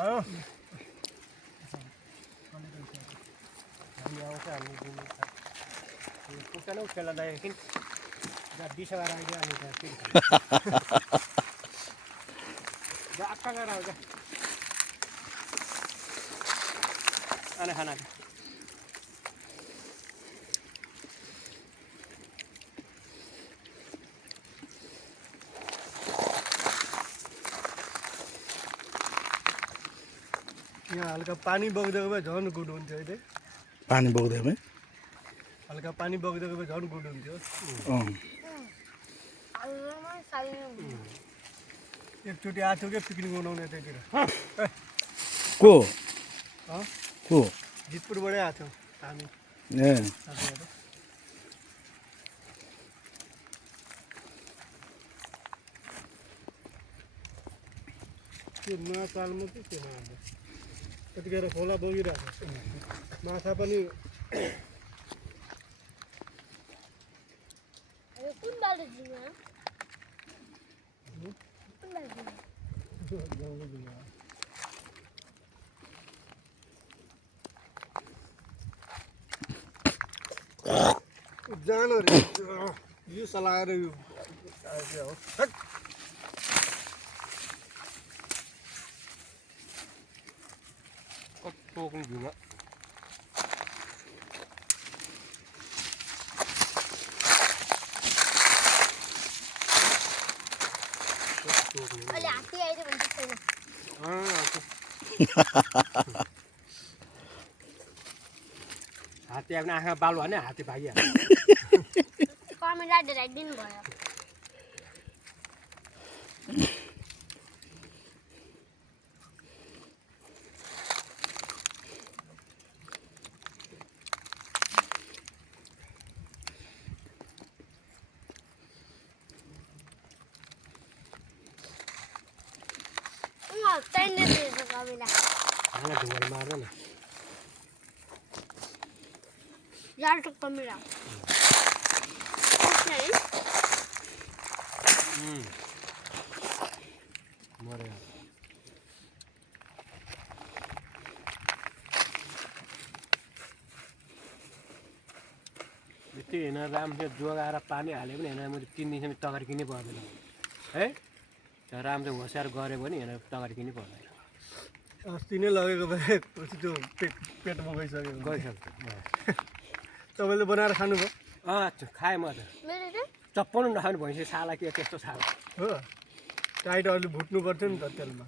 भयो हामी आउँछ हामी दिनु कुनै खेला दाइ दिशा आइदियो अनि अक्का आउँछ अनि खाना यहाँ हल्का पानी बग्दिएको भए झन् गुड हुन्थ्यो अहिले पानी बग्दै भए हल्का पानी बग्दिएको भए झन् गुड हुन्थ्यो एकचोटि आएको थियो क्या पिकनिक मनाउने त्यतिर को जितपुरबाटै आएको थियो हामी ए त्यो नयाँ चालमा चाहिँ त्यो नआएको त्यतिखेर खोला बगिरहेको छ माछा पनि जानु रे यो सलाएर यो कस्तो पनि ढुङ्गा हात्ती आफ्नो आँखा बाल भने हात्ती भागिहाल्छ दिनु भयो ढुङ्गा मार्दैन यार तो कमिरा मर्यो यति हेर्न राम्रोसँग जोगाएर पानी हाल्यो भने हेर्न मैले 3 दिनसम्म तगारी किन्नै पर्दैन है राम्रोसँग होसियार गऱ्यो भने हेर्न तगारी किन्नै पर्दैन अस्ति नै लगेको भए पछि त्यो पेटमा गइसक्यो तपाईँले बनाएर खानुभयो खाएँ म त चप्पल नखानु भैँसी साला के त्यस्तो साला हो टाइट अलि भुट्नु पर्थ्यो नि त तेलमा